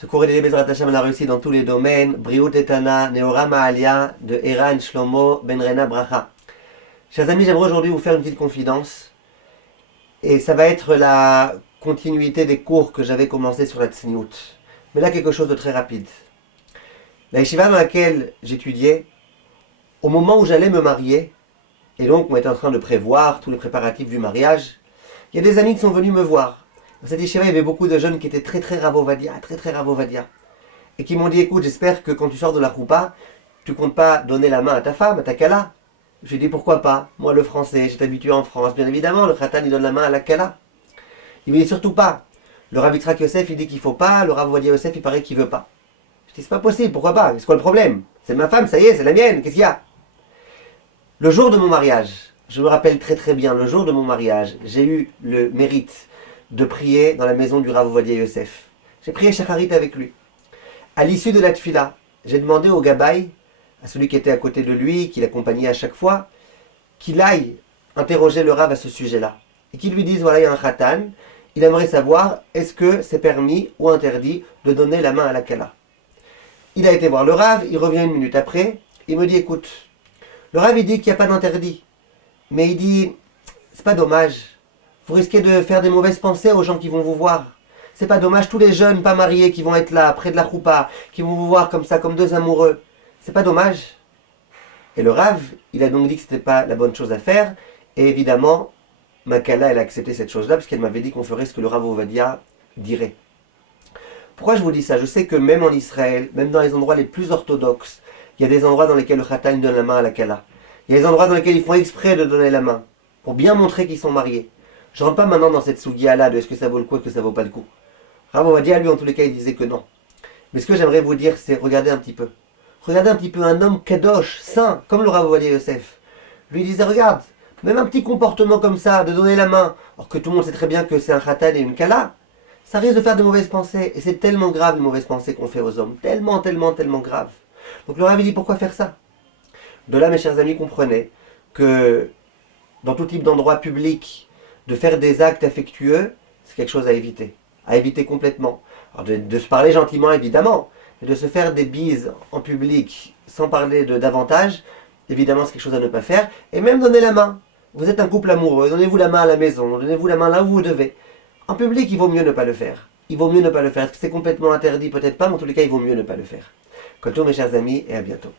Ce cours est dédié Bezrat Hashem à la réussite dans tous les domaines. Briut Etana, Neora Maalia, de Eran Shlomo Ben Rena Bracha. Chers amis, j'aimerais aujourd'hui vous faire une petite confidence. Et ça va être la continuité des cours que j'avais commencé sur la Tzniout. Mais là, quelque chose de très rapide. La yeshiva dans laquelle j'étudiais, au moment où j'allais me marier, et donc on était en train de prévoir tous les préparatifs du mariage, il y a des amis qui sont venus me voir. Dans cette yeshiva, il y avait beaucoup de jeunes qui étaient très ravovadia, très ravovadia. Et qui m'ont dit, écoute, j'espère que quand tu sors de la choupa, tu comptes pas donner la main à ta femme, à ta kala. Je lui ai dit, pourquoi pas? Moi, le français, j'étais habitué en France. Bien évidemment, le khatan, il donne la main à la kala. Il me dit, surtout pas. Le Rabbi Yitzhak Yosef, il dit qu'il faut pas. Le Rav Ovadia Yosef, il paraît qu'il veut pas. Je dis, c'est pas possible, pourquoi pas? C'est quoi le problème? C'est ma femme, ça y est, c'est la mienne, qu'est-ce qu'il y a? Le jour de mon mariage, je me rappelle très bien, le jour de mon mariage, j'ai eu le mérite de prier dans la maison du Rav Ovadia Yosef. J'ai prié Shacharit avec lui. À l'issue de la tfila, j'ai demandé au Gabay, à celui qui était à côté de lui, qui l'accompagnait à chaque fois, qu'il aille interroger le Rav à ce sujet-là. Et qu'il lui dise, voilà, il y a un khatan, il aimerait savoir, est-ce que c'est permis ou interdit de donner la main à la kala. Il a été voir le Rav, il revient une minute après, il me dit, écoute, le Rav il dit qu'il n'y a pas d'interdit, mais il dit, c'est pas dommage, vous risquez de faire des mauvaises pensées aux gens qui vont vous voir. C'est pas dommage, tous les jeunes pas mariés qui vont être là, près de la choupa, qui vont vous voir comme ça, comme deux amoureux. C'est pas dommage. Et le Rav, il a donc dit que c'était pas la bonne chose à faire. Et évidemment, Makala, elle a accepté cette chose-là, parce qu'elle m'avait dit qu'on ferait ce que le Rav Ovadia dirait. Pourquoi je vous dis ça? Je sais que même en Israël, même dans les endroits les plus orthodoxes, il y a des endroits dans lesquels le Khatan donne la main à la Kala. Il y a des endroits dans lesquels ils font exprès de donner la main, pour bien montrer qu'ils sont mariés. Je ne rentre pas maintenant dans cette sougia-là de est-ce que ça vaut le coup, est-ce que ça vaut pas le coup. Rav Ovadia, lui, en tous les cas, il disait que non. Mais ce que j'aimerais vous dire, c'est regardez un petit peu. Regardez un petit peu un homme kadosh, saint, comme le Rav Ovadia Yosef. Lui, il disait, regarde, même un petit comportement comme ça, de donner la main, alors que tout le monde sait très bien que c'est un khatan et une kala, ça risque de faire de mauvaises pensées. Et c'est tellement grave, les mauvaises pensées qu'on fait aux hommes. Tellement grave. Donc le Rav, il dit, pourquoi faire ça? De là, mes chers amis, comprenez que dans tout type d'endroit public, de faire des actes affectueux, c'est quelque chose à éviter complètement. Alors de se parler gentiment, évidemment, mais de se faire des bises en public, sans parler de davantage, évidemment, c'est quelque chose à ne pas faire. Et même donner la main. Vous êtes un couple amoureux, donnez-vous la main à la maison, donnez-vous la main là où vous devez. En public, il vaut mieux ne pas le faire. Il vaut mieux ne pas le faire. Est-ce que c'est complètement interdit? Peut-être pas, mais en tous les cas, il vaut mieux ne pas le faire. Quant à mes chers amis, et à bientôt.